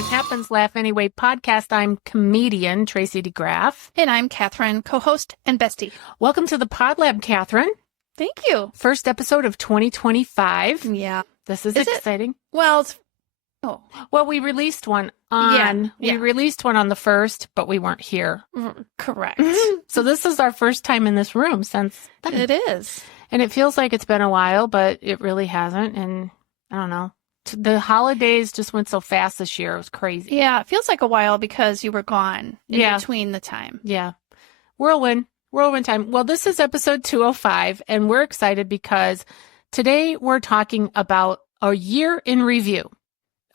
Life Happens, Laugh Anyway podcast. I'm comedian Tracy DeGraaf. And I'm Cathrine, co-host and bestie. Welcome to the Pod Lab, Cathrine. Thank you. First episode of 2025. Yeah. This is Is it? exciting. Well, Well, we released one on Yeah. we released one on the 1st, but we weren't here. correct. So this is our first time in this room since then. It is. And it feels like it's been a while, but it really hasn't. And I don't know. The holidays just went so fast this year. It was crazy. Yeah, it feels like a while because you were gone in Yeah. between the time. Yeah. Whirlwind time. Well, this is episode 205, and we're excited because today we're talking about a year in review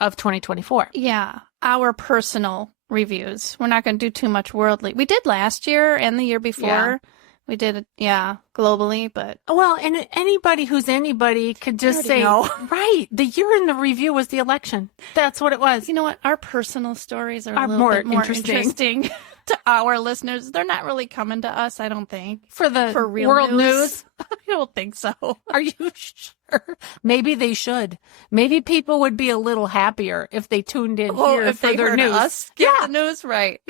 of 2024. Yeah, our personal reviews. We're not going to do too much worldly. We did last year and the year before. Yeah. We did it, globally, but Well, and anybody who's anybody could just already say, know. right, the year in the review was the election. That's what it was. you know what? Our personal stories are a little More bit more interesting. interesting to our listeners. They're not really coming to us, I don't think. For the For real world news. I don't think so. Are you sure? Maybe they should. Maybe people would be a little happier if they tuned in here if for they their heard news. us give the news, right?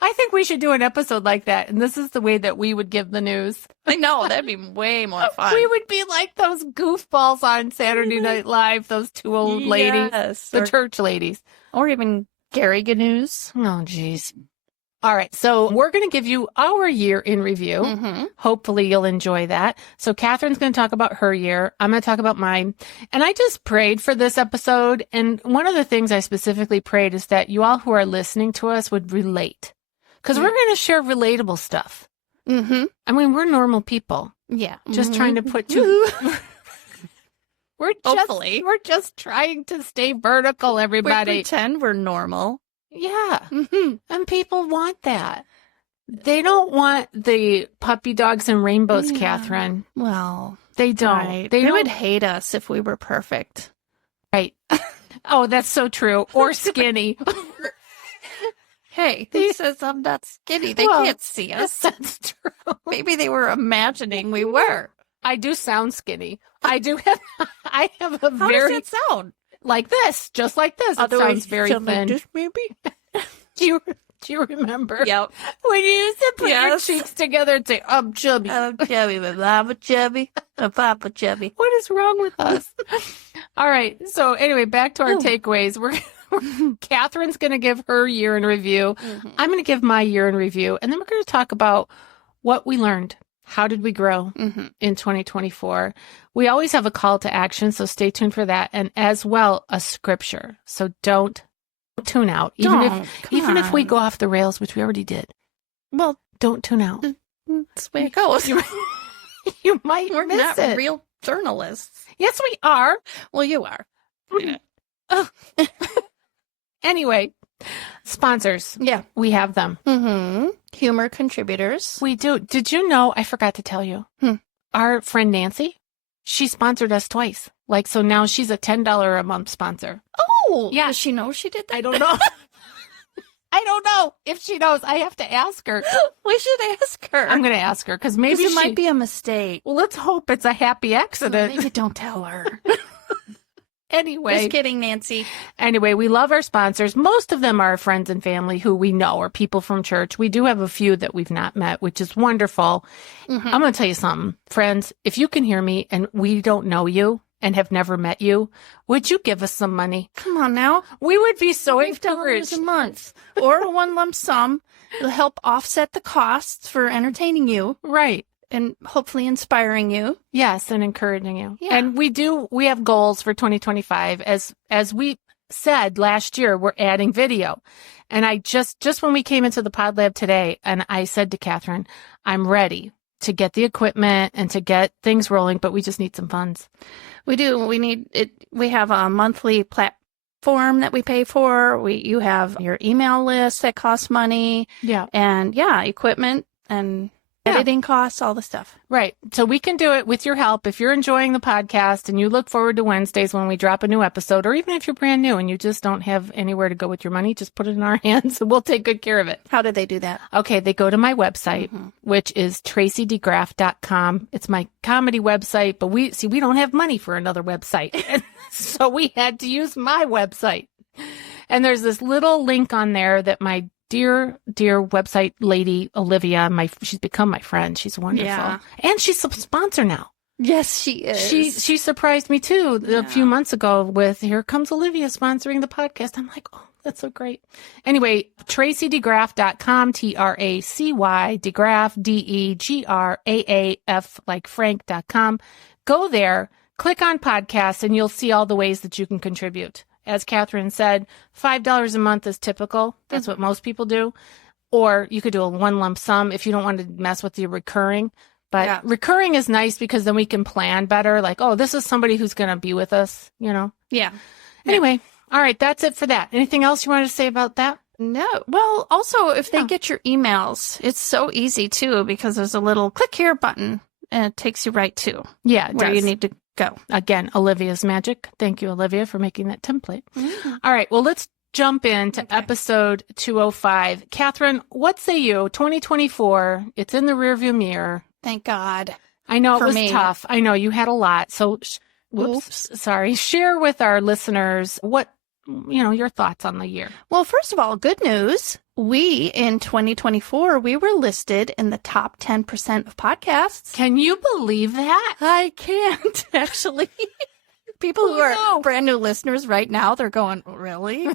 I think we should do an episode like that, and this is the way that we would give the news. I know, that'd be way more fun. We would be like those goofballs on Saturday Night Live, those two old ladies, Yes, the church ladies. or even Gary News. Oh, geez. All right, so we're going to give you our year in review. Mm-hmm. Hopefully you'll enjoy that. So Catherine's going to talk about her year. I'm going to talk about mine. And I just prayed for this episode. And one of the things I specifically prayed is that you all who are listening to us would relate. Because we're going to share relatable stuff. Mm-hmm. I mean, we're normal people. Yeah. Just trying to put you... Hopefully. We're just trying to stay vertical, We everybody. pretend we're normal. Yeah. Mm-hmm. And people want that. They don't want the puppy dogs and rainbows, Yeah. Catherine. Well, They don't. right. They They don't. would hate us if we were perfect. Right. Oh, that's so true. Or skinny. Hey, who says I'm not skinny? They Well, can't see us. That's true. Maybe they were imagining we were. I do sound skinny. I do have. I have a How very does that sound? like this, just like this. It sounds very Something like thin. this, maybe? Do you remember? Yep. When you used to put Yes. your cheeks together and say, "I'm chubby." I'm chubby, but I'm a chubby. I'm Papa chubby. What is wrong with us? All right. So anyway, back to our Ooh. takeaways. Catherine's going to give her year in review. Mhm. I'm going to give my year in review. And then we're going to talk about what we learned. How did we grow Mhm. in 2024? We always have a call to action, so stay tuned for that. And as well, a scripture. So don't tune out. Even if we go off the rails, which we already did. Well, Don't tune out. that's the way it goes. You might We're miss not it. real journalists. Yes, we are. Well, you are. Anyway, sponsors. Yeah. We have them. Mm-hmm. Humor contributors. We do. Did you know? I forgot to tell you. Our friend Nancy, she sponsored us twice. So now she's a $10 a month sponsor. Oh, Yeah. Does she know she did that? I don't know. I don't know if she knows. I have to ask her. We should ask her. I'm going to ask her because maybe Because it she might be a mistake. Well, let's hope it's a happy accident. Maybe don't tell her. Anyway. Just kidding, Nancy. Anyway, we love our sponsors. Most of them are friends and family who we know or people from church. We do have a few that we've not met, which is wonderful. Mhm. I'm going to tell you something. Friends, if you can hear me and we don't know you and have never met you, would you give us some money? Come on now. We would be so $5 encouraged. a month or a one lump sum will help offset the costs for entertaining you Right. and hopefully inspiring you. Yes, and encouraging you. Yeah. And we have goals for 2025. As we said last year, we're adding video. And I just when we came into the Pod Lab today, and I said to Catherine, I'm ready to get the equipment and to get things rolling, but we just need some funds. We do. We need it. We have a monthly platform that we pay for. You have your email list that costs money Yeah. and equipment and editing costs, all the stuff. Right. So we can do it with your help. If you're enjoying the podcast and you look forward to Wednesdays when we drop a new episode, or even if you're brand new and you just don't have anywhere to go with your money, just put it in our hands and we'll take good care of it. How did they do that? Okay. They go to my website, which is tracydegraaf.com. It's my comedy website, but we don't have money for another website. So we had to use my website. And there's this little link on there that my dear website lady, Olivia, she's become my friend. She's wonderful. Yeah. And she's a sponsor now. Yes, she is. She surprised me too a few months ago with, here comes Olivia sponsoring the podcast. I'm like, oh, that's so great. Anyway, TracyDeGraaf.com, TRACY, DeGraaf, DEGRAAF, like Frank.com. Go there, click on podcasts, and you'll see all the ways that you can contribute. As Cathrine said, $5 a month is typical. That's what most people do. Or you could do a one lump sum if you don't want to mess with your recurring. But recurring is nice because then we can plan better. Like, oh, this is somebody who's going to be with us, you know? Yeah. Anyway, all right, that's it for that. Anything else you wanted to say about that? No. Well, also, if they get your emails, it's so easy, too, because there's a little click here button, and it takes you right to where you need to go. Again, Olivia's magic. Thank you, Olivia, for making that template. All right, well, let's jump into episode 205. Cathrine, what say you? 2024, it's in the rearview mirror. Thank God. I know it was tough. I know you had a lot. So, sorry. Share with our listeners your thoughts on the year. Well, first of all, good news. We, in 2024, we were listed in the top 10% of podcasts. Can you believe that? I can't, actually. People who are brand new listeners right now, they're going, really?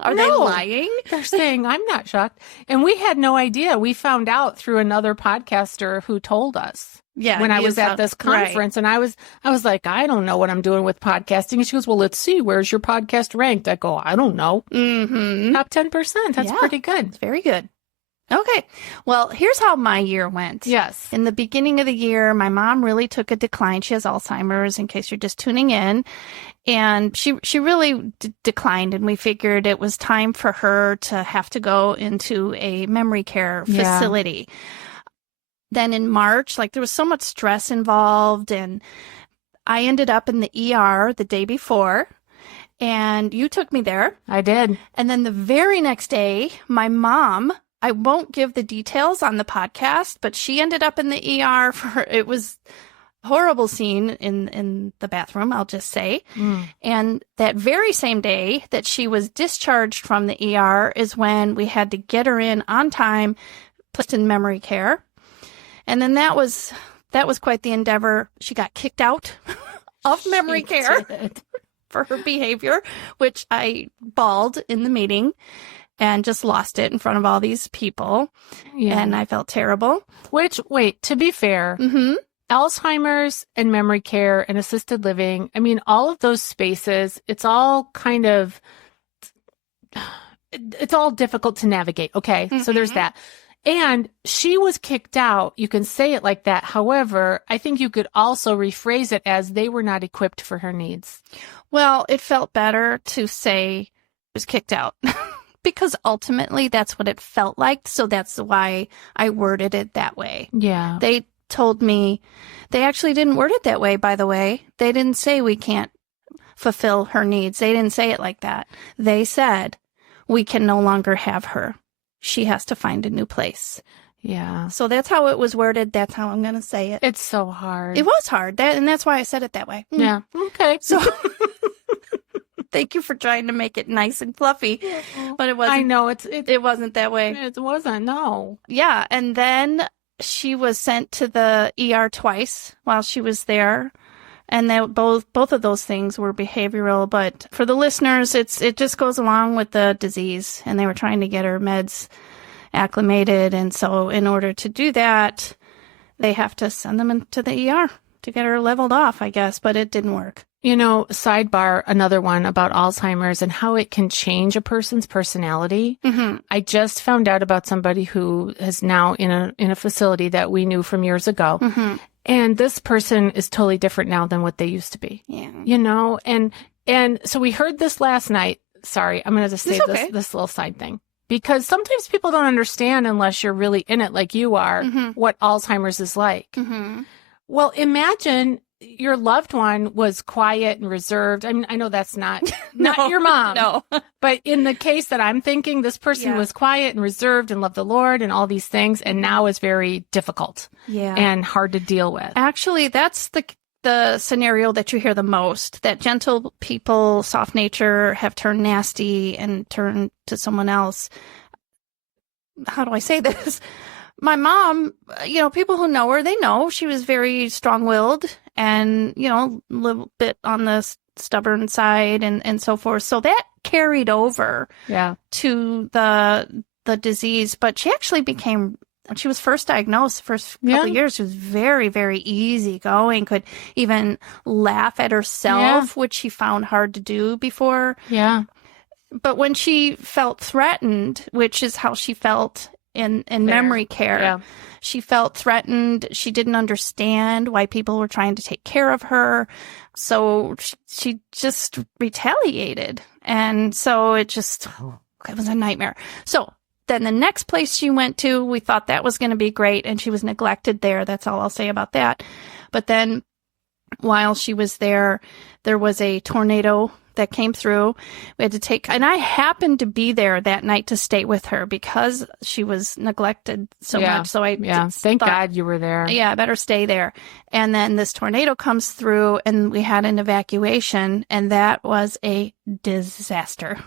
Are they lying? They're saying, I'm not shocked. And we had no idea. We found out through another podcaster who told us. Yeah. When I was at this conference, and I was like, I don't know what I'm doing with podcasting. And she goes, well, let's see. Where's your podcast ranked? I go, I don't know. Top 10%. That's pretty good. It's very good. Okay. Well, here's how my year went. Yes. In the beginning of the year, my mom really took a decline. She has Alzheimer's, in case you're just tuning in. And she really declined, and we figured it was time for her to have to go into a memory care facility. Then in March, there was so much stress involved, and I ended up in the ER the day before, and you took me there. I did. And then the very next day, my mom, I won't give the details on the podcast, but she ended up in the ER it was a horrible scene in the bathroom, I'll just say. And that very same day that she was discharged from the ER is when we had to get her in on time, placed in memory care. And then that was quite the endeavor. She got kicked out of memory care for her behavior, which I bawled in the meeting and just lost it in front of all these people. Yeah. And I felt terrible. Which, wait, to be fair, Alzheimer's and memory care and assisted living, I mean, all of those spaces, it's all difficult to navigate. Okay. So there's that. And she was kicked out. You can say it like that. However, I think you could also rephrase it as they were not equipped for her needs. Well, it felt better to say she was kicked out because ultimately that's what it felt like. So that's why I worded it that way. Yeah. They told me, they actually didn't word it that way, by the way. They didn't say we can't fulfill her needs. They didn't say it like that. They said we can no longer have her. She has to find a new place. Yeah. So that's how it was worded. That's how I'm going to say it. It's so hard. It was hard. And that's why I said it that way. Yeah. Okay. So thank you for trying to make it nice and fluffy. But it wasn't. I know. It wasn't that way. It wasn't. No. Yeah. And then she was sent to the ER twice while she was there. And both of those things were behavioral, but for the listeners, it just goes along with the disease, and they were trying to get her meds acclimated, and so in order to do that, they have to send them into the ER to get her leveled off, I guess, but it didn't work. You know, sidebar, another one about Alzheimer's and how it can change a person's personality. I just found out about somebody who is now in a facility that we knew from years ago. And this person is totally different now than what they used to be. Yeah. You know, and so we heard this last night. Sorry, I'm going to just say this little side thing. Because sometimes people don't understand unless you're really in it like you are, what Alzheimer's is like. Well, imagine your loved one was quiet and reserved. I mean, I know that's not your mom. No. But in the case that I'm thinking, this person was quiet and reserved and loved the Lord and all these things, and now is very difficult and hard to deal with. Actually, that's the scenario that you hear the most, that gentle people, soft nature, have turned nasty and turned to someone else. How do I say this? My mom, people who know her, they know she was very strong-willed and, a little bit on the stubborn side and so forth. So that carried over to the disease. But she actually became, when she was first diagnosed, the first couple of years, she was very, very easygoing, could even laugh at herself, which she found hard to do before. Yeah. But when she felt threatened, which is how she felt in memory care, she felt threatened. She didn't understand why people were trying to take care of her. So she just retaliated. And so it was a nightmare. So then the next place she went to, we thought that was going to be great, and she was neglected there. That's all I'll say about that. But then while she was there, there was a tornado that came through. We had to take, and I happened to be there that night to stay with her because she was neglected so much. So thank God you were there. Yeah, I better stay there. And then this tornado comes through, and we had an evacuation, and that was disaster.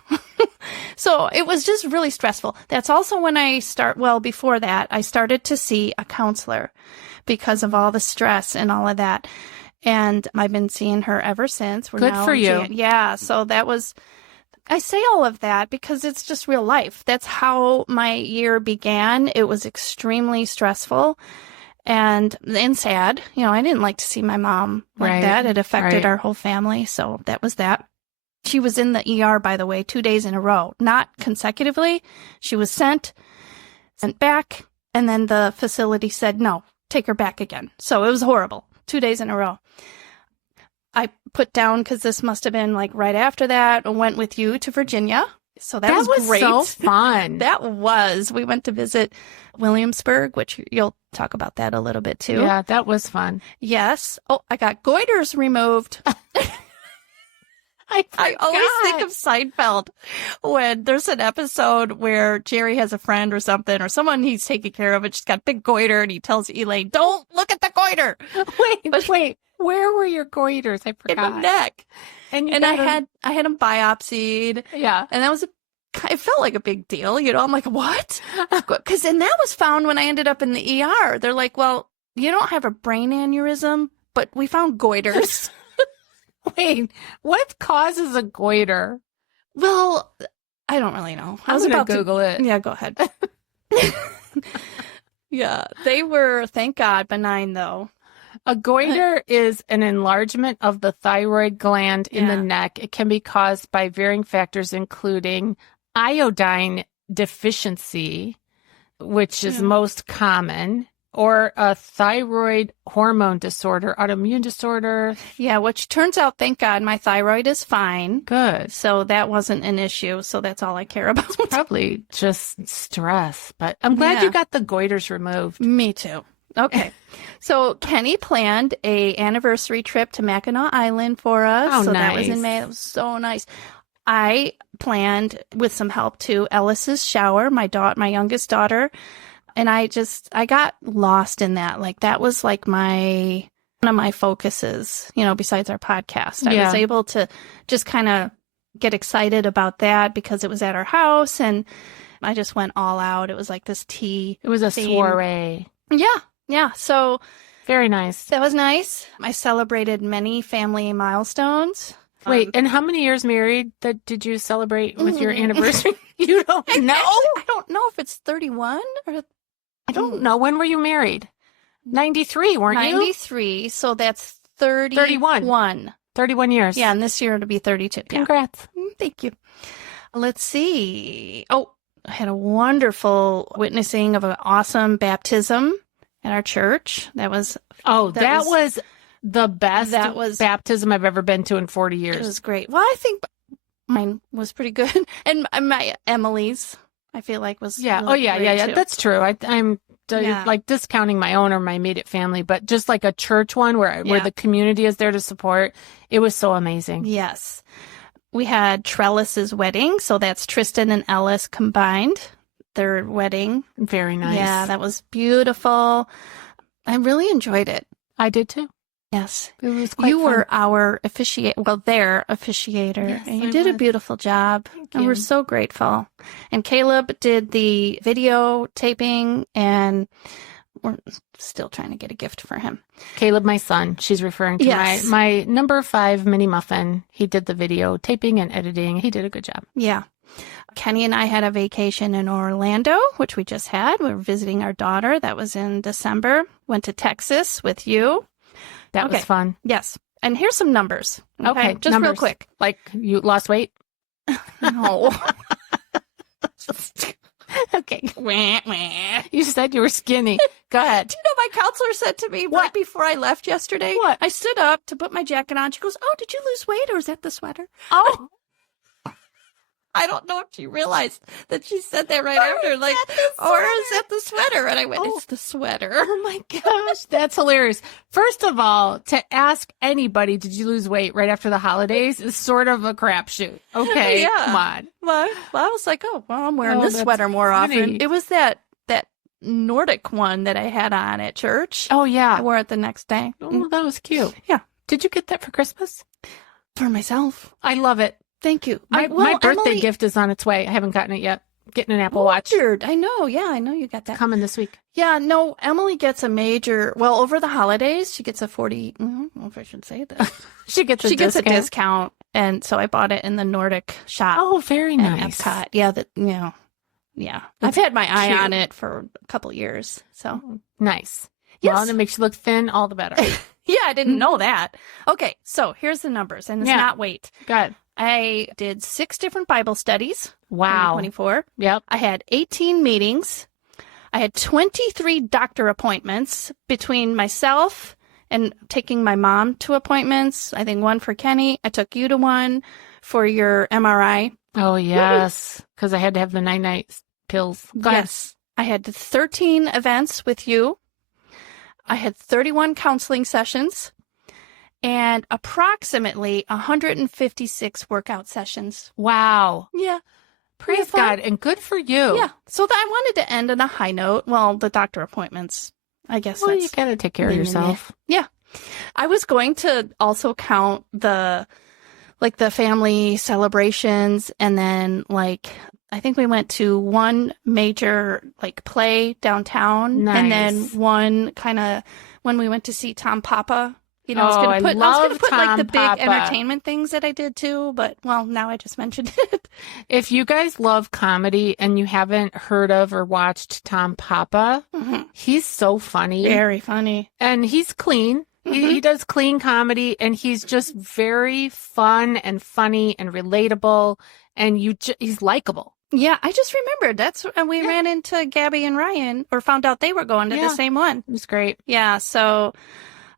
So it was just really stressful. That's also when before that, I started to see a counselor because of all the stress and all of that. And I've been seeing her ever since. Good for you. Yeah. So I say all of that because it's just real life. That's how my year began. It was extremely stressful and sad. I didn't like to see my mom like that. It affected our whole family. So that was that. She was in the ER, by the way, 2 days in a row, not consecutively. She was sent back, and then the facility said, no, take her back again. So it was horrible. 2 days in a row. I put down, because this must have been like right after that, I went with you to Virginia. So that was great. So fun. We went to visit Williamsburg, which you'll talk about that a little bit too. Yeah, that was fun. Yes. Oh, I got goiters removed. I always think of Seinfeld when there's an episode where Jerry has a friend or something, or someone he's taking care of, and she's got a big goiter, and he tells Elaine, don't look at the goiter. Wait, where were your goiters? I forgot. In the neck. And I had them biopsied. Yeah. And it felt like a big deal. I'm like, what? Because then that was found when I ended up in the ER. They're like, well, you don't have a brain aneurysm, but we found goiters. Wait, what causes a goiter? Well, I don't really know. I was about to Google it. Yeah, go ahead. Yeah, they were, thank God, benign though. A goiter is an enlargement of the thyroid gland in the neck. It can be caused by varying factors, including iodine deficiency, which is most common, or a thyroid hormone disorder, autoimmune disorder. Yeah, which turns out, thank God, my thyroid is fine. Good. So that wasn't an issue. So that's all I care about. It's probably just stress, but I'm glad you got the goiters removed. Me too. Okay. So Kenny planned a anniversary trip to Mackinac Island for us. Oh, so nice. That was in May. It was so nice. I planned, with some help too, Ellis's shower, my youngest daughter. And I got lost in that. Like, that was like one of my focuses, besides our podcast. I was able to just kind of get excited about that because it was at our house, and I just went all out. It was like this tea. It was a soiree. Yeah. So very nice. That was nice. I celebrated many family milestones. Wait, and how many years married did you celebrate with your anniversary? You don't know? I don't know if it's 31 or... I don't know. When were you married? 93, weren't 93, you? 93, so that's 31. 31 years. Yeah, and this year it'll be 32. Congrats. Yeah. Thank you. Let's see. Oh, I had a wonderful witnessing of an awesome baptism at our church. That was the best baptism I've ever been to in 40 years. It was great. Well, I think mine was pretty good. And my Emily's, I feel like, was really great too. That's true. I'm like discounting my own or my immediate family, but just like a church one where the community is there to support. It was so amazing. Yes. We had Trellis's wedding. So that's Tristan and Ellis combined, their wedding. Very nice. Yeah, that was beautiful. I really enjoyed it. I did too. Yes. It was quite You fun. were our their officiator, Yes, and you I did a was. beautiful job. Thank And we're you. so grateful. And Caleb did the video taping, and we're still trying to get a gift for him. Caleb, my son, she's referring to Yes. my number 5 mini muffin. He did the video taping and editing. He did a good job. Yeah. Kenny and I had a vacation in Orlando, which we just had. We were visiting our daughter. That was in December. Went to Texas with you. That was fun. Yes. And here's some numbers. Okay, Just numbers. real quick. Like, you lost weight? No. Okay. You said you were skinny. Go ahead. Do you know my counselor said to me right before I left yesterday? What? I stood up to put my jacket on. She goes, "Oh, did you lose weight or is that the sweater?" Oh, I don't know if she realized that she said that right after. Like, or is that the sweater? And I went, "It's the sweater." oh my gosh, that's hilarious. First of all, to ask anybody, did you lose weight right after the holidays is sort of a crapshoot. Okay, Yeah. come on. Well, I was like, "Oh, well, I'm wearing Oh, this that's sweater more funny. often." It was that Nordic one that I had on at church. Oh, I yeah. wore it the next day. Oh, that was cute. Yeah. Did you get that for Christmas? For myself. I love it. Thank you. My birthday Emily gift is on its way. I haven't gotten it yet. Getting an Apple Watch wondered. I know. Yeah, I know you got that. coming this week. Yeah, no, Emily gets a major, over the holidays, she gets a 40, I don't know if I should say that. She gets a She gets a discount. discount. And so I bought it in the Nordic shop Oh, very at nice. Epcot. Yeah, yeah. I've had my eye cute. on it for a couple years. So, Nice. Yes. Well, and it makes you look thin, all the better. yeah, I didn't know that. Okay, so here's the numbers, and it's Yeah. not weight. Good. I did 6 different Bible studies. Wow. 2024. Yep. I had 18 meetings. I had 23 doctor appointments between myself and taking my mom to appointments. I think one for Kenny. I took you to one for your MRI. Oh, yes. Because I had to have the night pills. Go ahead. Yes. I had 13 events with you. I had 31 counseling sessions and approximately 156 workout sessions. Wow. Yeah. Praise fun. God. And good for you. Yeah. So I wanted to end on a high note. Well, the doctor appointments, I guess Well, you that's got to take care of leaving yourself. Yeah. I was going to also count the family celebrations, and then I think we went to one major play downtown, and then Nice. one kind of when we went to see Tom Papa. I was Oh, going I to put love the Tom big Papa. entertainment things that I did too, but now I just mentioned it. If you guys love comedy and you haven't heard of or watched Tom Papa, Mhm. he's so funny. Very funny. And he's clean. He does clean comedy, and he's just very fun and funny and relatable, and he's likable. Yeah, I just remembered we ran into Gabby and Ryan, or found out they were going to Yeah. the same one. It was great. Yeah, so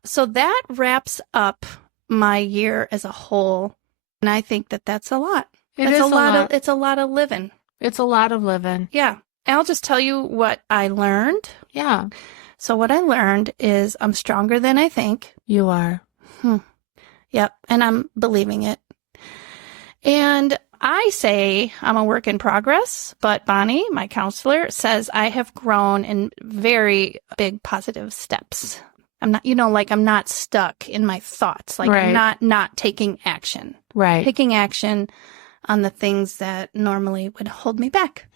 that wraps up my year as a whole, and I think that's a lot. It's a lot. It's a lot of living. It's a lot of living. Yeah, and I'll just tell you what I learned. Yeah, So what I learned is I'm stronger than I think. you are. Yep, and I'm believing it. And I say I'm a work in progress, but Bonnie, my counselor, says I have grown in very big positive steps. I'm not, I'm not stuck in my thoughts. Right. I'm not taking action. Right. Taking action on the things that normally would hold me back.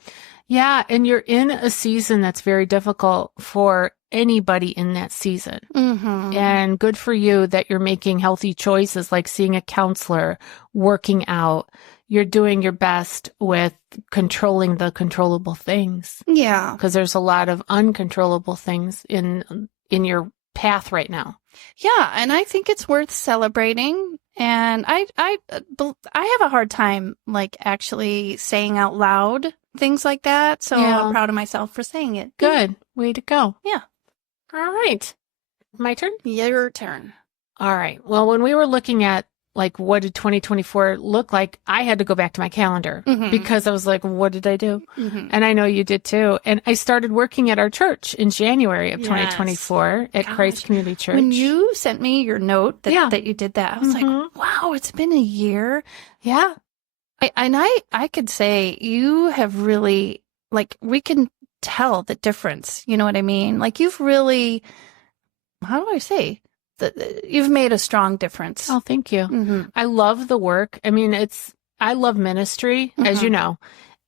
Yeah, and you're in a season that's very difficult for anybody in that season. Mm-hmm. And good for you that you're making healthy choices like seeing a counselor, working out. You're doing your best with controlling the controllable things, Yeah. because there's a lot of uncontrollable things in your path right now. Yeah, and I think it's worth celebrating. And I have a hard time actually saying out loud things like that. So Yeah. I'm proud of myself for saying it. Good. Way to go. Yeah. All right. My turn? Your turn. All right. Well, when we were looking at what did 2024 look like, I had to go back to my calendar Mhm. because I was like, what did I do? Mm-hmm. And I know you did too. And I started working at our church in January of Yes. 2024 at Gosh. Christ Community Church. When you sent me your note Yeah. that you did that, I was Mhm. like, wow, it's been a year. Yeah. I could say you have really, we can tell the difference. You know what I mean? You've really, how do I say? you've made a strong difference. Oh, thank you. Mm-hmm. I love the work. I mean, I love ministry, as you know,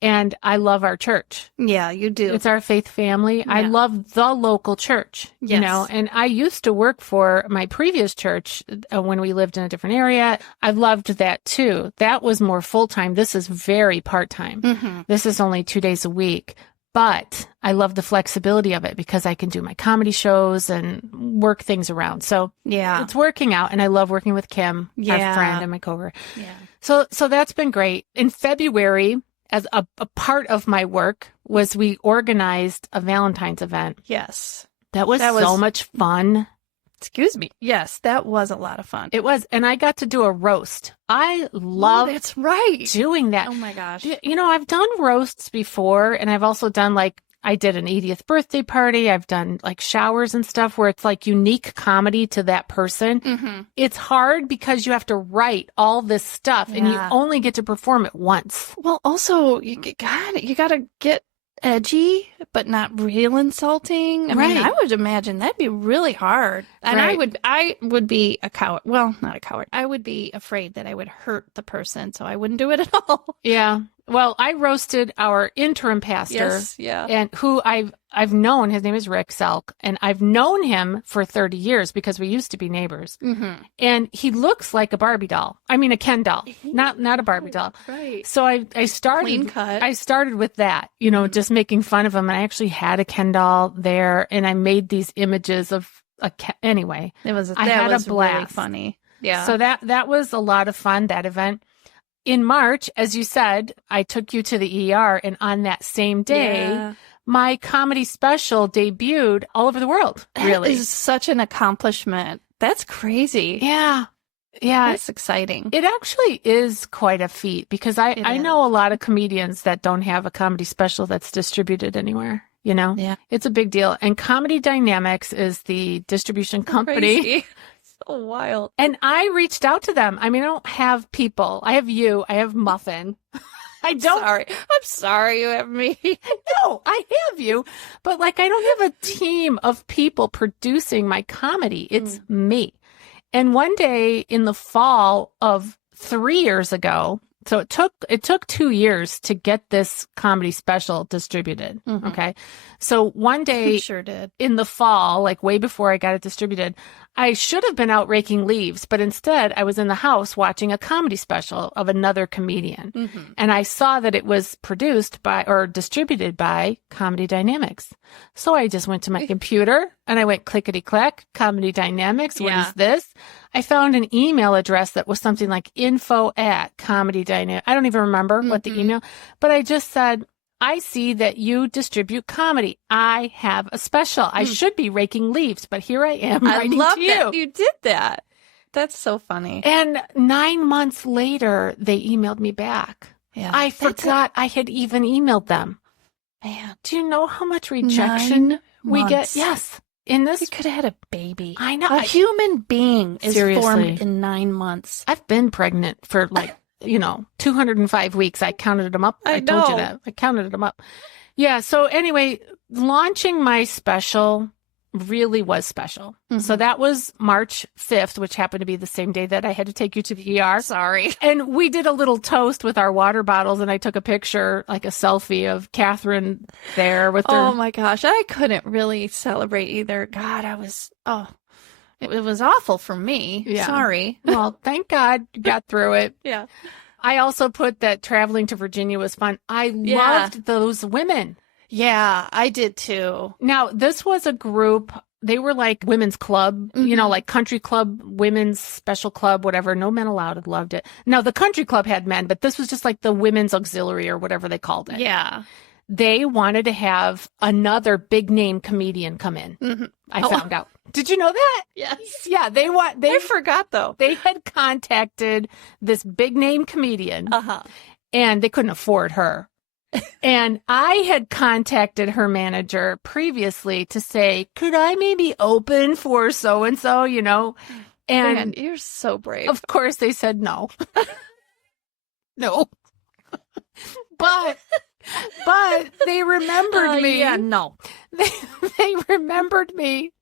and I love our church. Yeah, you do. It's our faith family. I love the local church, you know, and I used to work for my previous church when we lived in a different area. I loved that too. That was more full-time. This is very part-time. Mm-hmm. This is only 2 days a week. But I love the flexibility of it because I can do my comedy shows and work things around. So it's working out. And I love working with Kim, our friend and my coworker. Yeah. So that's been great. In February, as a part of my work was we organized a Valentine's event. Yes. That was so much fun. Excuse me. Yes, that was a lot of fun. It was. And I got to do a roast. I love that's right. doing that. Oh my gosh. You know, I've done roasts before, and I've also done I did an 80th birthday party. I've done showers and stuff where it's unique comedy to that person. Mm-hmm. It's hard because you have to write all this stuff and you only get to perform it once. Well, also you gotta get edgy, but not real insulting. I mean, I would imagine that'd be really hard. And I would be a coward. Well, not a coward. I would be afraid that I would hurt the person, so I wouldn't do it at all. Yeah. Well, I roasted our interim pastor, and who I've known. His name is Rick Selk, and I've known him for 30 years because we used to be neighbors. Mm-hmm. And he looks like a Barbie doll. I mean, a Ken doll, not a Barbie doll. Right. So I started clean cut. I started with that, just making fun of him. And I actually had a Ken doll there, and I made these images of a Ken. Anyway, I had a blast. Really funny. Yeah. So that was a lot of fun. That event. In March, as you said, I took you to the ER, and on that same day, my comedy special debuted all over the world. Really, that is such an accomplishment. That's crazy. Yeah, that's exciting. It actually is quite a feat because I know a lot of comedians that don't have a comedy special that's distributed anywhere. It's a big deal. And Comedy Dynamics is the distribution company. Crazy. So wild. And I reached out to them. I mean, I don't have people. I have you. I have Muffin. I don't. I'm sorry you have me. No, I have you. But I don't have a team of people producing my comedy. It's me. And one day in the fall of 3 years ago, so it took 2 years to get this comedy special distributed. Mm-hmm. Okay. So one day sure did. In the fall, way before I got it distributed, I should have been out raking leaves, but instead I was in the house watching a comedy special of another comedian. Mm-hmm. And I saw that it was produced by or distributed by Comedy Dynamics. So I just went to my computer and I went clickety clack, Comedy Dynamics. What is this? I found an email address that was something like info@Comedy Dynamics. I don't even remember what the email, but I just said, I see that you distribute comedy. I have a special. I should be raking leaves, but here I am writing to you. That you did that. That's so funny. And 9 months later, they emailed me back. Yeah, I forgot I had even emailed them. Man, do you know how much rejection we get? Yes. In this, you could have had a baby. I know. A human being is Seriously. formed in 9 months. I've been pregnant for 205 weeks. I counted them up. I told you that. I counted them up. Yeah. So anyway, launching my special really was special. Mm-hmm. So that was March 5th, which happened to be the same day that I had to take you to the ER. Sorry. And we did a little toast with our water bottles, and I took a picture, a selfie of Cathrine there with her. Oh my gosh. I couldn't really celebrate either. God, it was awful for me. Yeah. Sorry. Well, thank God you got through it. Yeah. I also put that traveling to Virginia was fun. I loved those women. Yeah, I did too. Now, this was a group, they were like women's club, like country club, women's special club, whatever. No men allowed. I loved it. Now, the country club had men, but this was just like the women's auxiliary or whatever they called it. Yeah. They wanted to have another big name comedian come in. Mm-hmm. I found out. Did you know that? Yes. Yeah, I forgot though. They had contacted this big name comedian, and they couldn't afford her. And I had contacted her manager previously to say, could I maybe open for so and so? And Man, you're so brave. Of course, they said no. No. But they remembered me. Yeah, no. They remembered me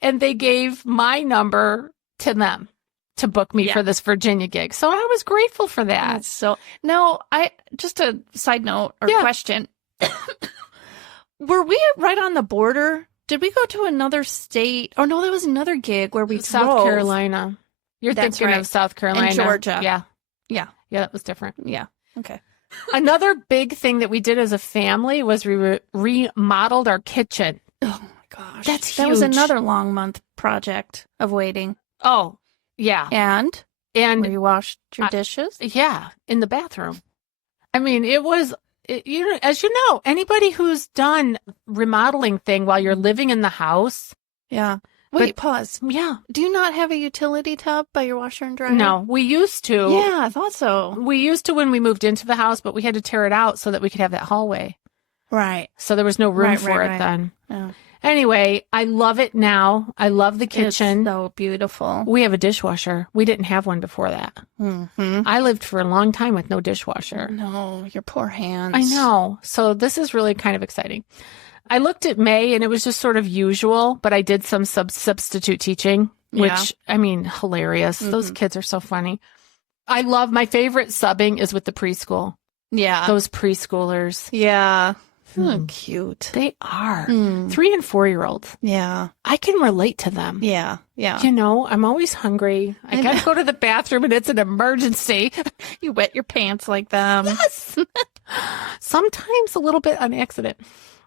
And they gave my number to them to book me for this Virginia gig. So I was grateful for that. So now just a side note or question. Were we right on the border? Did we go to another state? Oh no, that was another gig where we South Carolina. You're thinking of South Carolina. And Georgia. Yeah. Yeah. Yeah, that was different. Yeah. Okay. Another big thing that we did as a family was we remodeled our kitchen. Oh my gosh. That's huge. That was another long month project of waiting. Oh, yeah. And where you washed your dishes? Yeah, in the bathroom. I mean, it was, as you know, anybody who's done remodeling thing while you're living in the house. Yeah. Wait, pause. Yeah. Do you not have a utility tub by your washer and dryer? No, we used to. Yeah, I thought so. We used to when we moved into the house, but we had to tear it out so that we could have that hallway. Right. So there was no room for it then. Yeah. Anyway, I love it now. I love the kitchen. It's so beautiful. We have a dishwasher. We didn't have one before that. Mm-hmm. I lived for a long time with no dishwasher. No, your poor hands. I know. So this is really kind of exciting. I looked at May and it was just sort of usual, but I did some substitute teaching, which, I mean, hilarious. Mm-hmm. Those kids are so funny. I love, my favorite subbing is with the preschool. Yeah. Those preschoolers. Yeah. Oh, cute. They are. 3 and 4-year-olds. Yeah. I can relate to them. Yeah. Yeah. You know, I'm always hungry. I gotta go to the bathroom and it's an emergency. You wet your pants like them. Yes. Sometimes a little bit on accident.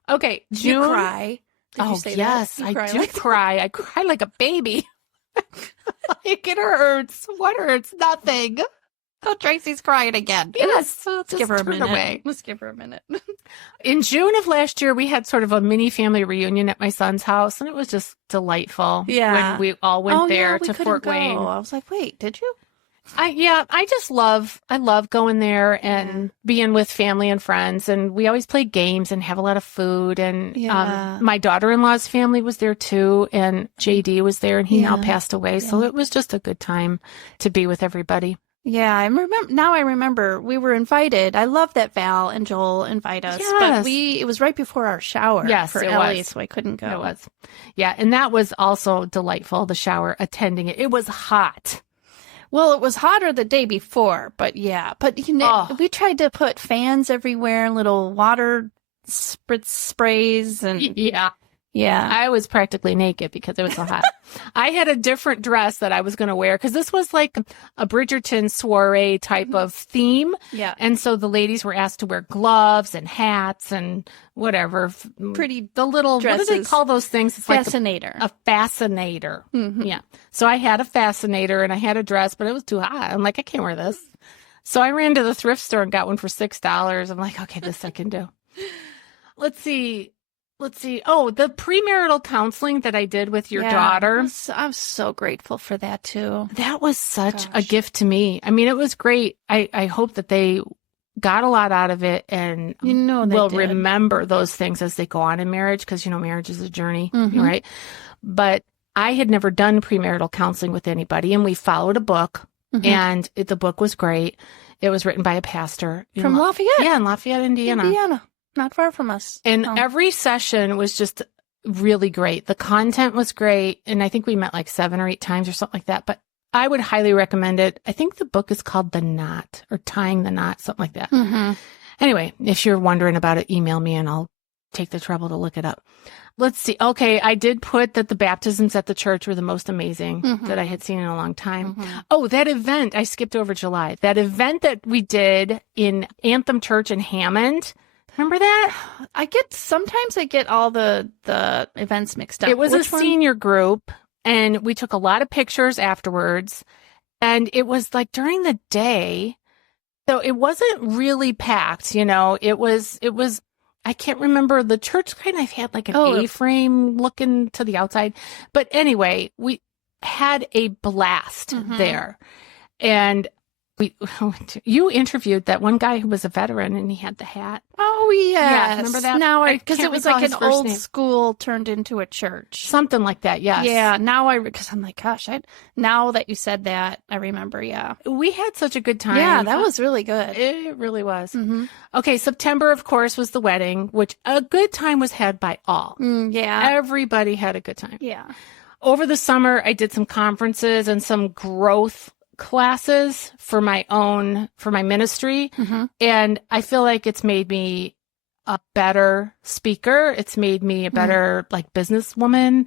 Okay, June. You cry. Did you say yes, that? I do cry. I cry like a baby. Like it hurts. What hurts? Nothing. Oh, Tracy's crying again. Yes. Let's give her a minute. Away. Let's give her a minute. In June of last year, we had sort of a mini family reunion at my son's house, and it was just delightful. Yeah. When we all went there to Fort Wayne. I was like, wait, did you? I love going there and being with family and friends. And we always play games and have a lot of food. And my daughter-in-law's family was there too. And JD was there and he now passed away. So it was just a good time to be with everybody. Yeah, I remember we were invited. I love that Val and Joel invite us, but it was right before our shower for Ellie, so I couldn't go. It was. Yeah, and that was also delightful, the shower, attending it. It was hot. Well, it was hotter the day before, but you know, we tried to put fans everywhere, little water spritz sprays, and yeah. I was practically naked because it was so hot. I had a different dress that I was going to wear because this was like a Bridgerton soiree type of theme. Yeah. And so the ladies were asked to wear gloves and hats and whatever. The little dresses. What do they call those things? It's fascinator. Like a fascinator. Mm-hmm. Yeah. So I had a fascinator and I had a dress, but it was too hot. I'm like, I can't wear this. So I ran to the thrift store and got one for $6. I'm like, okay, this I can do. Let's see. Oh, the premarital counseling that I did with your daughter. I'm so grateful for that too. That was such a gift to me. I mean, it was great. I hope that they got a lot out of it and will remember those things as they go on in marriage because, you know, marriage is a journey, right? But I had never done premarital counseling with anybody and we followed a book and the book was great. It was written by a pastor. From Lafayette. Yeah, in Lafayette, Indiana. Not far from us. And every session was just really great. The content was great. And I think we met like 7 or 8 times or something like that. But I would highly recommend it. I think the book is called The Knot or Tying the Knot, something like that. Mm-hmm. Anyway, if you're wondering about it, email me and I'll take the trouble to look it up. Let's see. Okay, I did put that the baptisms at the church were the most amazing that I had seen in a long time. Oh, that event. I skipped over July. That event that we did in Anthem Church in Hammond. Remember that? Sometimes I get all the events mixed up. It was a senior group and we took a lot of pictures afterwards and it was like during the day. So it wasn't really packed, you know, it was, I can't remember. The church kind of had like an A-frame looking to the outside. But anyway, we had a blast there. And you interviewed that one guy who was a veteran and he had the hat. Oh, yes. remember that? Now I because can't it was recall like his an first old name. school turned into a church. Something like that, yes. Yeah, now because I'm like, gosh, now that you said that, I remember, yeah. We had such a good time. Yeah, that was really good. It really was. Mm-hmm. Okay, September, of course, was the wedding, which a good time was had by all. Yeah. Everybody had a good time. Yeah. Over the summer, I did some conferences and some growth classes for my ministry. Mm-hmm. And I feel like it's made me a better speaker. It's made me a better businesswoman.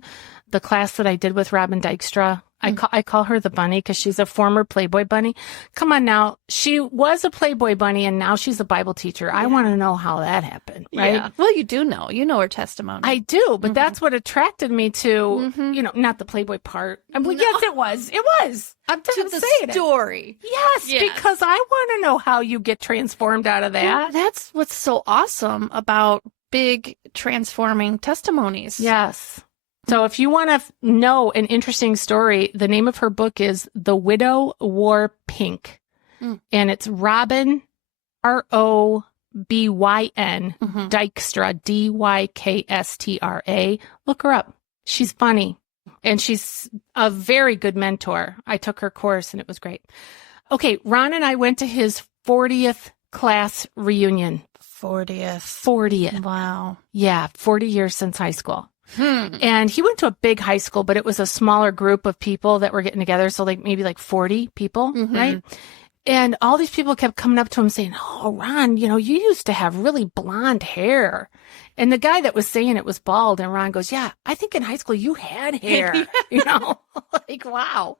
The class that I did with Robin Dykstra, I call her the bunny because she's a former Playboy bunny. Come on now. She was a Playboy bunny and now she's a Bible teacher. I want to know how that happened, right? Yeah. Well, you do know. You know her testimony. I do, but that's what attracted me to, not the Playboy part. Well, yes, it was. It was. I'm to just the saying story. Yes, because I want to know how you get transformed out of that. Well, that's what's so awesome about big transforming testimonies. Yes. So if you want to know an interesting story, the name of her book is The Widow Wore Pink. And it's Robin, Robyn, Dykstra, Dykstra. Look her up. She's funny. And she's a very good mentor. I took her course and it was great. Okay, Ron and I went to his 40th class reunion. 40th. Wow. Yeah, 40 years since high school. And he went to a big high school, but it was a smaller group of people that were getting together. So maybe 40 people, right? And all these people kept coming up to him saying, "Oh, Ron, you used to have really blonde hair." And the guy that was saying it was bald. And Ron goes, "Yeah, I think in high school you had hair," wow.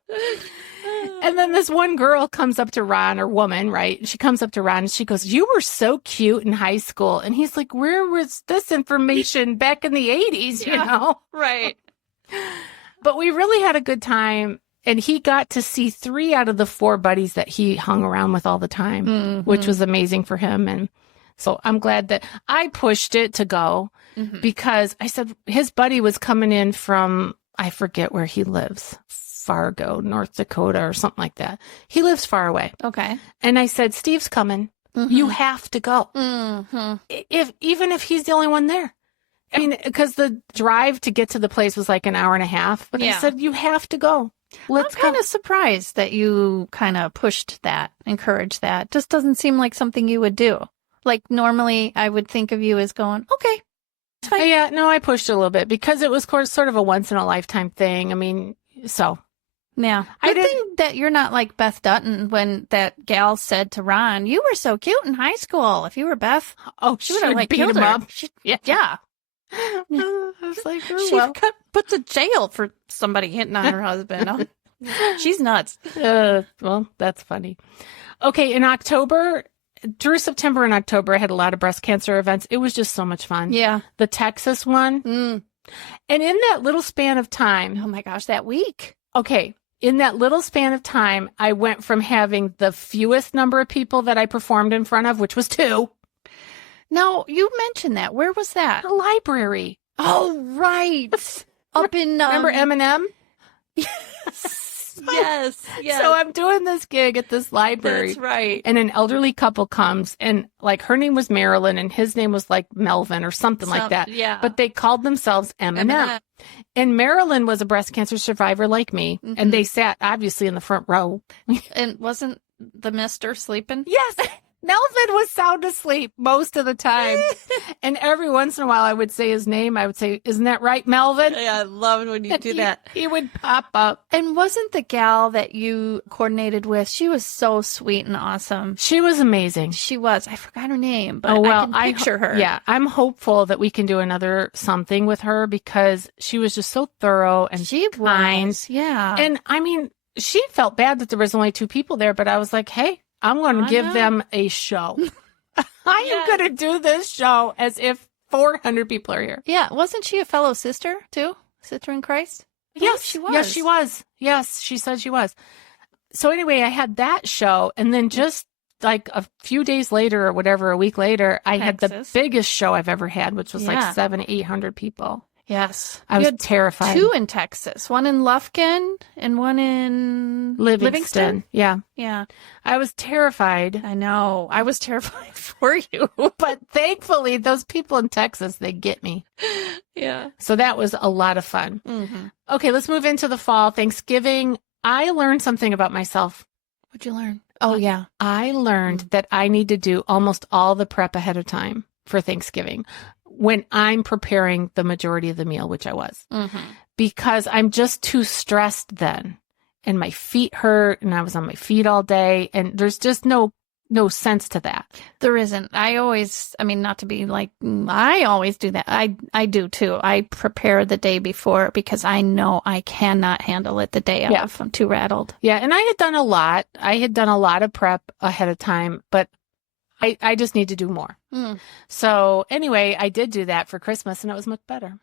And then this one girl comes up to Ron, or woman, right? She comes up to Ron and she goes, "You were so cute in high school." And he's like, "Where was this information back in the 80s, Right. But we really had a good time. And he got to see 3 out of the 4 buddies that he hung around with all the time, which was amazing for him. And so I'm glad that I pushed it to go because I said his buddy was coming in from, I forget where he lives, Fargo, North Dakota or something like that. He lives far away. Okay. And I said, "Steve's coming. You have to go. Even if he's the only one there." I mean, because the drive to get to the place was like an hour and a half. But I said, "You have to go. Let's I'm kind of surprised that you kind of pushed that, encouraged that. Just doesn't seem like something you would do. Like normally I would think of you as going, okay, it's fine." Yeah, no, I pushed a little bit because it was sort of a once in a lifetime thing. I mean, so. Yeah. I think that you're not like Beth Dutton when that gal said to Ron, "You were so cute in high school. If you were Beth, she would would have like beat killed him her." up. Yeah. I was like, "Oh, She well." got put to jail for somebody hitting on her husband. She's nuts. Well, that's funny. Okay, in October, through September and October, I had a lot of breast cancer events. It was just so much fun. Yeah. The Texas one. And in that little span of time. Oh my gosh, that week. Okay. In that little span of time, I went from having the fewest number of people that I performed in front of, which was 2. No, you mentioned that. Where was that? The library. Oh, right. Up in... Remember Eminem? Yes. So I'm doing this gig at this library. That's right. And an elderly couple comes, and her name was Marilyn and his name was Melvin or something like that. Yeah. But they called themselves Eminem. And Marilyn was a breast cancer survivor like me. And they sat obviously in the front row. And wasn't the mister sleeping? Yes. Melvin was sound asleep most of the time. And every once in a while I would say his name. I would say, "Isn't that right, Melvin?" Yeah, I love when you do that. He would pop up. And wasn't the gal that you coordinated with, she was so sweet and awesome. She was amazing. She was. I forgot her name, but I can picture her. Yeah, I'm hopeful that we can do another something with her because she was just so thorough and kind. Yeah. And I mean, she felt bad that there was only 2 people there, but I was like, "Hey, I'm going to give them a show. I am going to do this show as if 400 people are here." Yeah. Wasn't she a fellow sister too? Sister in Christ? Yes, she was. Yes, she was. Yes, she said she was. So anyway, I had that show. And then just like a few days later or whatever, a week later, I had the biggest show I've ever had, which was like 700-800 people. Yes. I was terrified. 2 in Texas, one in Lufkin and one in Livingston. Yeah. Yeah. I was terrified. I know. I was terrified for you. But thankfully, those people in Texas, they get me. Yeah. So that was a lot of fun. Mm-hmm. Okay, let's move into the fall. Thanksgiving. I learned something about myself. What'd you learn? Oh, yeah. I learned that I need to do almost all the prep ahead of time for Thanksgiving when I'm preparing the majority of the meal, which I was, because I'm just too stressed then. And my feet hurt and I was on my feet all day. And there's just no sense to that. There isn't. I mean, not to be like, I always do that. I do too. I prepare the day before because I know I cannot handle it the day of. I'm too rattled. Yeah. And I had done a lot. I had done a lot of prep ahead of time, but I just need to do more. So anyway, I did do that for Christmas and it was much better.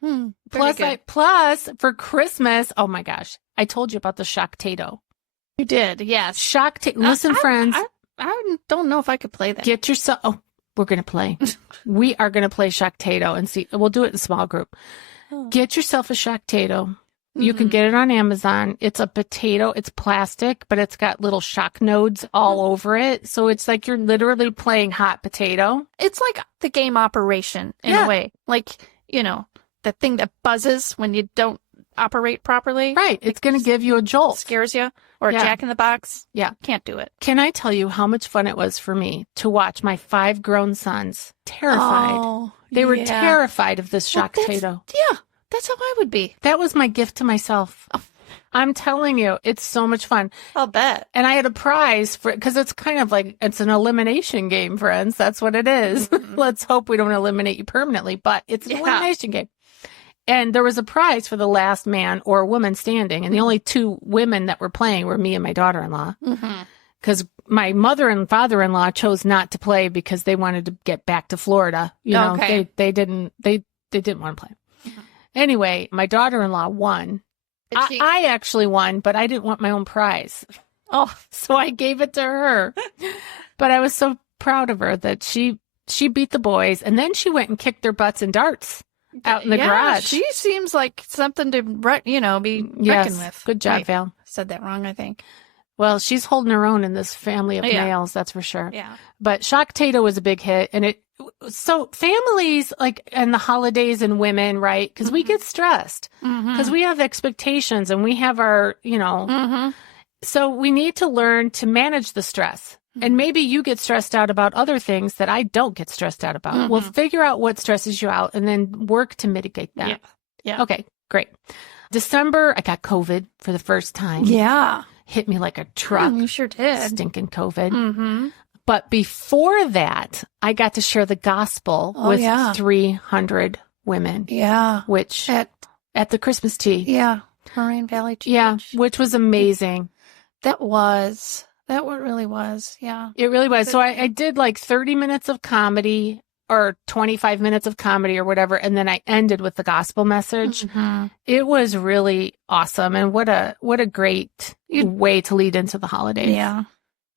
Plus for Christmas, oh my gosh, I told you about the shock-tato. You did. Yes. Listen, friends. I don't know if I could play that. Get yourself. Oh, we're going to play. We are going to play shock-tato and see. We'll do it in a small group. Get yourself a shock-tato. You can get it on Amazon. It's a potato. It's plastic, but it's got little shock nodes all over it. So it's like you're literally playing hot potato. It's like the game Operation in a way. Like, the thing that buzzes when you don't operate properly. Right. It's going to give you a jolt. Scares you. Or a Jack in the Box. Yeah. Can't do it. Can I tell you how much fun it was for me to watch my 5 grown sons terrified? Oh, they were terrified of this shock potato. Yeah. That's how I would be. That was my gift to myself. Oh. I'm telling you, it's so much fun. I'll bet. And I had a prize for it because it's kind of like, it's an elimination game, friends. That's what it is. Let's hope we don't eliminate you permanently, but it's an elimination game. And there was a prize for the last man or woman standing. And the only 2 women that were playing were me and my daughter-in-law. Because my mother and father-in-law chose not to play because they wanted to get back to Florida. They didn't want to play. Anyway, my daughter-in-law won. I actually won, but I didn't want my own prize. Oh, so I gave it to her. But I was so proud of her that she beat the boys, and then she went and kicked their butts in darts out in the garage. She seems like something to be reckoned with. Good job, Val. Said that wrong, I think. Well, she's holding her own in this family of males, that's for sure. Yeah. But shock-tato was a big hit, and so families, like, and the holidays and women, right? Because we get stressed because we have expectations and we have our, so we need to learn to manage the stress. And maybe you get stressed out about other things that I don't get stressed out about. We'll figure out what stresses you out and then work to mitigate that. Yeah. Okay, great. December, I got COVID for the first time. Yeah. Hit me like a truck. You sure did. Stinking COVID. But before that, I got to share the gospel with 300 women. Yeah. Which at the Christmas tea. Yeah. Moraine Valley Church. Yeah. Which was amazing. That really was. Yeah. It really was. So I did like 30 minutes of comedy or 25 minutes of comedy or whatever. And then I ended with the gospel message. It was really awesome. And what a great way to lead into the holidays. Yeah.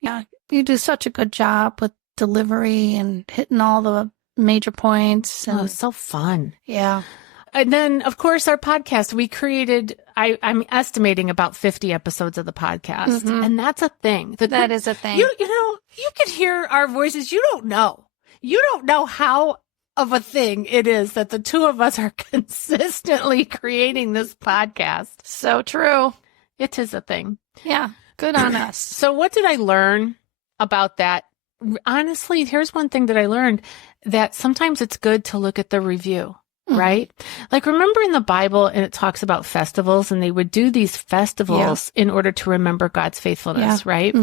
Yeah. You do such a good job with delivery and hitting all the major points. And, it was so fun. Yeah. And then, of course, our podcast, we created, I'm estimating about 50 episodes of the podcast. And that's a thing. That is a thing. You can hear our voices. You don't know how of a thing it is that the 2 of us are consistently creating this podcast. So true. It is a thing. Yeah. Good on us. So what did I learn about that? Honestly, here's one thing that I learned, that sometimes it's good to look at the review, right? Like, remember in the Bible, and it talks about festivals, and they would do these festivals in order to remember God's faithfulness, right?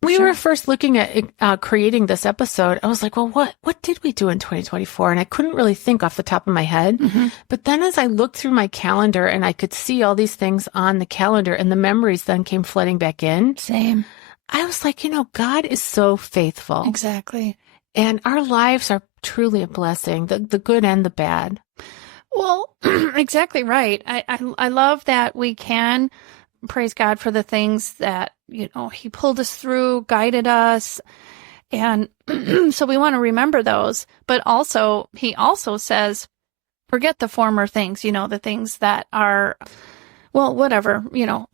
We were first looking at creating this episode. I was like, well, what did we do in 2024? And I couldn't really think off the top of my head. But then as I looked through my calendar and I could see all these things on the calendar and the memories then came flooding back in. Same. I was like, God is so faithful. Exactly. And our lives are truly a blessing, the good and the bad. Well, exactly right. I love that we can praise God for the things that, he pulled us through, guided us. And so we want to remember those. But also, he also says, forget the former things, the things that are, well, whatever,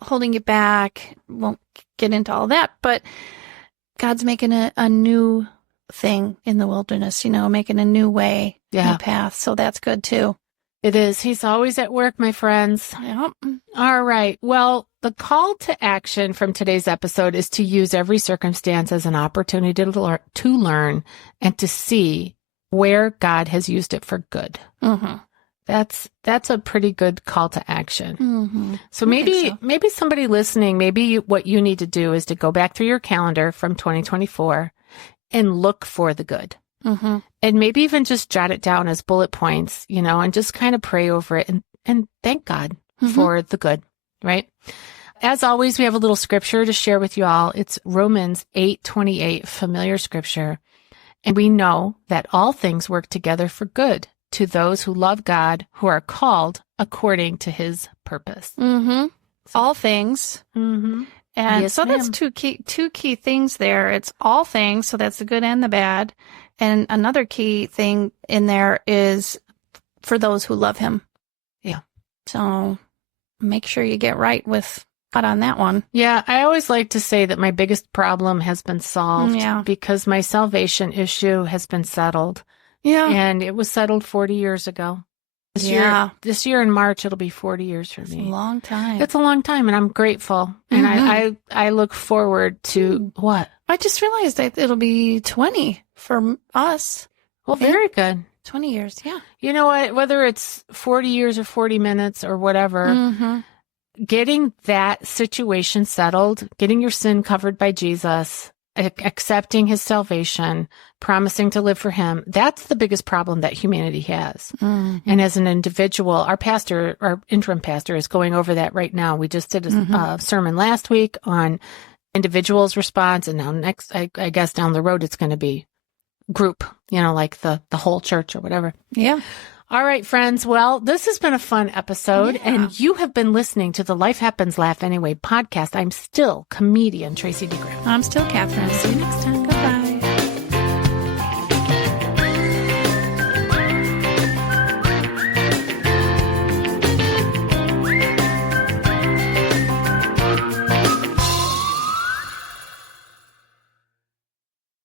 holding you back. Won't get into all that, but God's making a new thing in the wilderness, making a new way, new path. So that's good too. It is. He's always at work, my friends. Yep. All right. Well, the call to action from today's episode is to use every circumstance as an opportunity to learn and to see where God has used it for good. Mm-hmm. That's a pretty good call to action. Mm-hmm. So maybe somebody listening, what you need to do is to go back through your calendar from 2024 and look for the good. Mm-hmm. And maybe even just jot it down as bullet points, and just kind of pray over it and thank God for the good, right? As always, we have a little scripture to share with you all. It's Romans 8:28, familiar scripture. And we know that all things work together for good to those who love God, who are called according to his purpose. Mm-hmm. All things. Mm-hmm. And yes, so that's two key things there. It's all things, so that's the good and the bad. And another key thing in there is for those who love him. Yeah. So make sure you get right with God on that one. Yeah, I always like to say that my biggest problem has been solved because my salvation issue has been settled. Yeah. And it was settled 40 years ago. This year in March, it'll be 40 years for me. It's a long time. It's a long time, and I'm grateful. And I look forward to what? I just realized that it'll be 20 for us. Well, very good. 20 years, yeah. You know what? Whether it's 40 years or 40 minutes or whatever, getting that situation settled, getting your sin covered by Jesus, accepting his salvation, promising to live for him, that's the biggest problem that humanity has. And as an individual, our interim pastor is going over that right now. We just did a sermon last week on individual's response, and now next, I guess down the road, it's going to be group, like the whole church or whatever. Yeah. All right, friends. Well, this has been a fun episode, and you have been listening to the Life Happens Laugh Anyway podcast. I'm still comedian Tracy DeGraaf. I'm still Cathrine. See you next time.